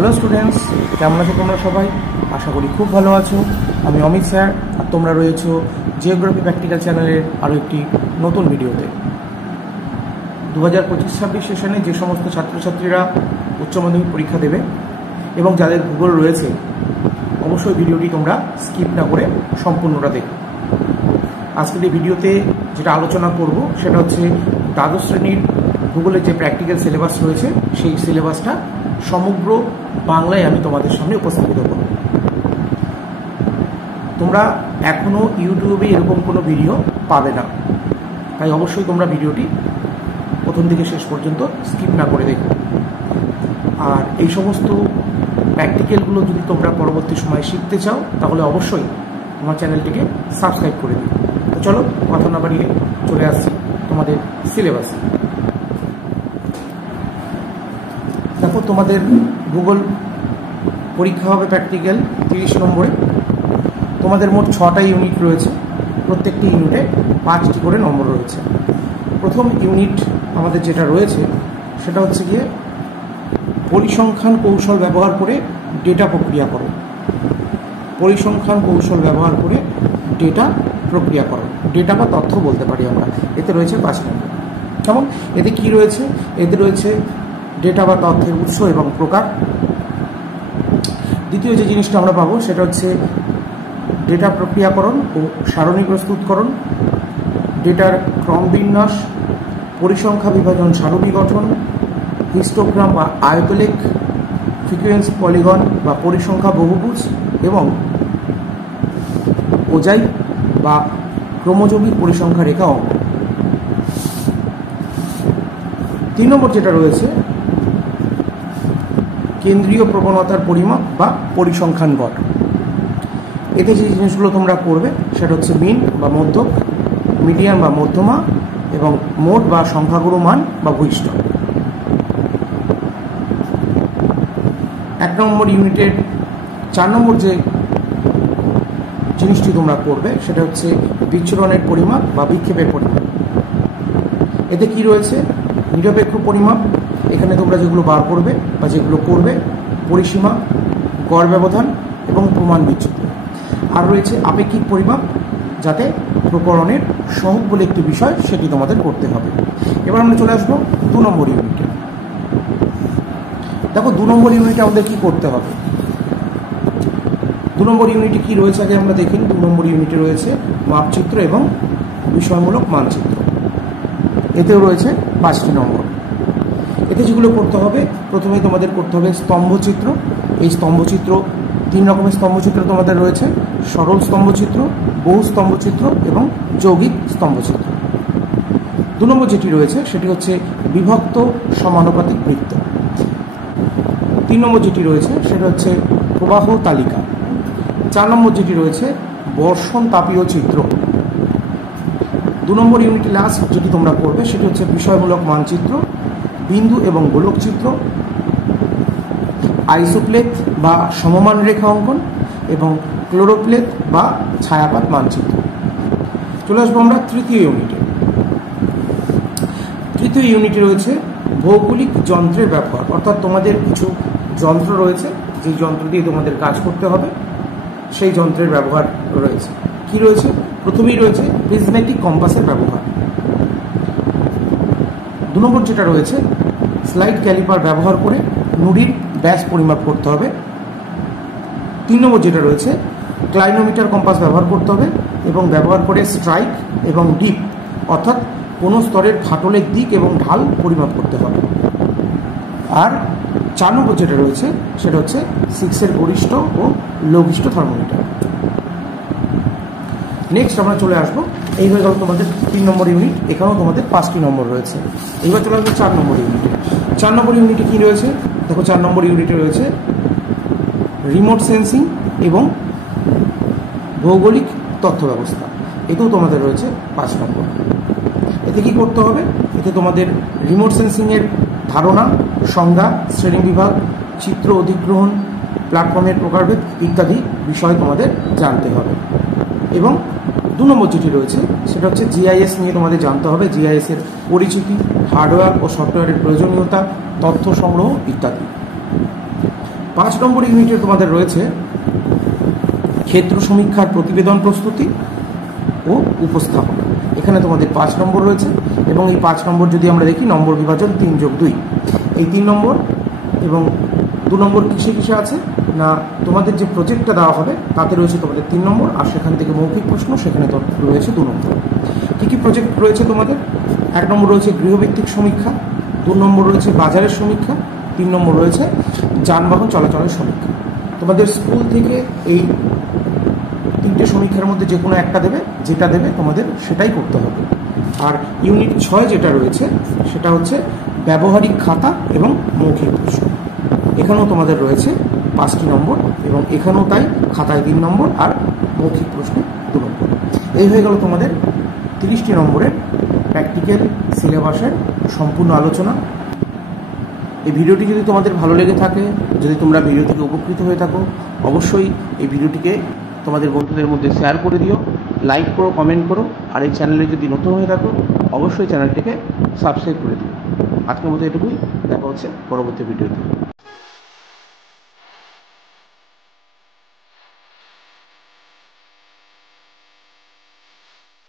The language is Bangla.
হ্যালো স্টুডেন্টস, কেমন আছো তোমরা সবাই? আশা করি খুব ভালো আছো। আমি অমিত স্যার, আর তোমরা রয়েছো জিওগ্রাফি প্র্যাকটিক্যাল চ্যানেলের আরও একটি নতুন ভিডিওতে। 2025-26 সেশনে যে সমস্ত ছাত্রছাত্রীরা উচ্চ মাধ্যমিক পরীক্ষা দেবে এবং যাদের ভূগোল রয়েছে, অবশ্যই ভিডিওটি তোমরা স্কিপ না করে সম্পূর্ণটা দেখো। আজকের এই ভিডিওতে যেটা আলোচনা করব সেটা হচ্ছে দ্বাদশ শ্রেণীর ভূগোলের যে প্র্যাকটিক্যাল সিলেবাস রয়েছে, সেই সিলেবাসটা সমগ্র বাংলায় আমি তোমাদের সামনে উপস্থাপিত করব। তোমরা এখনও ইউটিউবে এরকম কোনো ভিডিও পাবে না, তাই অবশ্যই তোমরা ভিডিওটি প্রথম থেকে শেষ পর্যন্ত স্কিপ না করে দেখো। আর এই সমস্ত প্র্যাকটিক্যালগুলো যদি তোমরা পরবর্তী সময়ে শিখতে চাও, তাহলে অবশ্যই আমার চ্যানেলটিকে সাবস্ক্রাইব করে দিও। তো চলো কথা না বাড়িয়ে চলে আসছি তোমাদের সিলেবাসে। দেখো, তোমাদের ভূগোল পরীক্ষা হবে প্র্যাকটিক্যাল 30 নম্বরে। তোমাদের মোট 6টা ইউনিট রয়েছে, প্রত্যেকটি ইউনিটে 5টি করে নম্বর রয়েছে। প্রথম ইউনিট আমাদের যেটা রয়েছে সেটা হচ্ছে গিয়ে পরিসংখ্যান কৌশল ব্যবহার করে ডেটা প্রক্রিয়াকরণ। পরিসংখ্যান কৌশল ব্যবহার করে ডেটা প্রক্রিয়াকরণ, ডেটা বা তথ্য বলতে পারি আমরা। এতে রয়েছে 5 নম্বর। কেমন? এতে কি রয়েছে? এতে রয়েছে ডেটা বা তথ্যের উৎস এবং প্রকার। দ্বিতীয় যে জিনিসটা আমরা পাবো সেটা হচ্ছে ডেটা প্রক্রিয়াকরণ ও সারণী প্রস্তুতকরণ, ডেটার ক্রম বিন্যাস, পরিসংখ্যা বিভাজন সারণী গঠন, হিস্টোগ্রাম বা আয়তলেখ, ফ্রিকোয়েন্সি পলিগন বা পরিসংখ্যা বহুভুজ এবং ওজাই বা ক্রমজমিক পরিসংখ্যা রেখা অঙ্কন। 3 নম্বর যেটা রয়েছে কেন্দ্রীয় প্রবণতার পরিমাপ বা পরিসংখ্যান গড়। এতে যে জিনিসগুলো তোমরা করবে সেটা হচ্ছে মিন বা মধ্যক, মিডিয়ান বা মধ্যমা এবং মোট বা সংখ্যাগুরু মান বা ভূইষ্ঠ। 1 নম্বর ইউনিটের 4 নম্বর যে জিনিসটি তোমরা করবে সেটা হচ্ছে বিচ্ছুরণের পরিমাপ বা বিক্ষেপের পরিমাপ। এতে কি রয়েছে? নিরপেক্ষ পরিমাপ, এখানে তোমরা যেগুলো বার করবে বা যেগুলো করবে, পরিসীমা, গড় ব্যবধান এবং প্রমাণ বিচ্যুতি। আর রয়েছে আপেক্ষিক পরিমাপ, যাতে প্রকরণের সহগ বলে একটি বিষয়, সেটি তোমাদের করতে হবে। এবার আমরা চলে আসবো 2 নম্বর ইউনিটে। দেখো, 2 নম্বর ইউনিটে আমাদের কি করতে হবে? 2 নম্বর ইউনিটে কি রয়েছে আগে আমরা দেখি। 2 নম্বর ইউনিটে রয়েছে মাপচিত্র এবং বিষয়মূলক মানচিত্র। এতেও রয়েছে 5টি নম্বর। এতে যেগুলো করতে হবে, প্রথমে তোমাদের করতে হবে স্তম্ভচিত্র। এই স্তম্ভচিত্র 3 রকমের স্তম্ভচিত্র তোমাদের রয়েছে: সরল স্তম্ভচিত্র, বহু স্তম্ভচিত্র এবং যৌগিক স্তম্ভচিত্র। 2 নম্বর যেটি রয়েছে সেটি হচ্ছে বিভক্ত সমানুপাতিক বৃত্ত। 3 নম্বর যেটি রয়েছে সেটা হচ্ছে প্রবাহ তালিকা। 4 নম্বর যেটি রয়েছে বর্ষণ তাপীয় চিত্র। 2 নম্বর ইউনিটে লাস্ট যেটি তোমরা করবে সেটি হচ্ছে বিষয়মূলক মানচিত্র, বিন্দু এবং গোলক চিত্র, আইসোপ্লেট বা সমমান রেখা অঙ্কন এবং ক্লোরোপ্লেট বা ছায়াপাত মানচিত্র। চলে আসবো আমরা তৃতীয় ইউনিটে। তৃতীয় ইউনিটে রয়েছে ভৌগোলিক যন্ত্রের ব্যবহার, অর্থাৎ তোমাদের কিছু যন্ত্র রয়েছে, যে যন্ত্র দিয়ে তোমাদের কাজ করতে হবে, সেই যন্ত্রের ব্যবহার রয়েছে। কি রয়েছে? প্রথমেই রয়েছে প্রিজমেটিক কম্পাসের ব্যবহার। 2 নম্বর যেটা রয়েছে স্লাইড ক্যালিপার ব্যবহার করে নুড়ির ব্যাস পরিমাপ করতে হবে। 3 নম্বর যেটা রয়েছে ক্লাইনোমিটার কম্পাস ব্যবহার করতে হবে এবং ব্যবহার করে স্ট্রাইক এবং ডিপ, অর্থাৎ কোনো স্তরের ফাটলের দিক এবং ঢাল পরিমাপ করতে হবে। আর 4 নম্বর যেটা রয়েছে সেটা হচ্ছে 6-এর গরিষ্ঠ ও লঘিষ্ঠ থার্মোমিটার। নেক্সট আমরা চলে আসবো, এই হয়ে গেল তোমাদের 3 নম্বর ইউনিট। এখানেও তোমাদের 5টি নম্বর রয়েছে। এইবার চলে আসবো 4 নম্বর ইউনিটে। 4 নম্বর ইউনিটে কী রয়েছে? দেখো, 4 নম্বর ইউনিটে রয়েছে রিমোট সেন্সিং এবং ভৌগোলিক তথ্য ব্যবস্থা। এতেও তোমাদের রয়েছে 5 নম্বর। এতে কি করতে হবে? এতে তোমাদের রিমোট সেন্সিংয়ের ধারণা, সংজ্ঞা, শ্রেণীবিভাগ, চিত্র অধিগ্রহণ, প্ল্যাটফর্মের প্রকারভেদ ইত্যাদি বিষয় তোমাদের জানতে হবে। এবং 2 নম্বর যেটি রয়েছে সেটা হচ্ছে জিআইএস নিয়ে তোমাদের জানতে হবে। জিআইএসের পরিচিতি, হার্ডওয়্যার ও সফটওয়্যারের প্রয়োজনীয়তা, তথ্য সংগ্রহ ইত্যাদি। 5 নম্বর ইউনিটে তোমাদের রয়েছে ক্ষেত্র সমীক্ষার প্রতিবেদন প্রস্তুতি ও উপস্থাপনা। এখানে তোমাদের 5 নম্বর রয়েছে এবং এই 5 নম্বর যদি আমরা দেখি নম্বর বিভাজন 3+2। এই 3 নম্বর এবং 2 নম্বর কিসে কিসে আছে না, তোমাদের যে প্রজেক্টটা দেওয়া হবে তাতে রয়েছে তোমাদের 3 নম্বর, আর সেখান থেকে মৌখিক প্রশ্ন সেখানে রয়েছে 2 নম্বর। কী কী প্রজেক্ট রয়েছে তোমাদের? 1 নম্বর রয়েছে গৃহভিত্তিক সমীক্ষা, 2 নম্বর রয়েছে বাজারের সমীক্ষা, 3 নম্বর রয়েছে যানবাহন চলাচলের সমীক্ষা। তোমাদের স্কুল থেকে এই 3টে সমীক্ষার মধ্যে যে কোনো একটা দেবে, যেটা দেবে তোমাদের সেটাই করতে হবে। আর ইউনিট 6 যেটা রয়েছে সেটা হচ্ছে ব্যবহারিক খাতা এবং মৌখিক প্রশ্ন। এখানেও তোমাদের রয়েছে 5টি নম্বর এবং এখানেও তাই, খাতায় 3 নম্বর আর মৌখিক প্রশ্নে 2 নম্বর। এই হয়ে গেল তোমাদের 30টি নম্বরের প্র্যাকটিক্যাল সিলেবাসের সম্পূর্ণ আলোচনা। এই ভিডিওটি যদি তোমাদের ভালো লেগে থাকে, যদি তোমরা ভিডিও থেকে উপকৃত হয়ে থাকো, অবশ্যই এই ভিডিওটিকে তোমাদের বন্ধুদের মধ্যে শেয়ার করে দিও, লাইক করো, কমেন্ট করো, আর এই চ্যানেলে যদি নতুন হয়ে থাকো অবশ্যই চ্যানেলটিকে সাবস্ক্রাইব করে দিও। আজকের মতো এটুকুই, দেখা হচ্ছে পরবর্তী ভিডিওতে।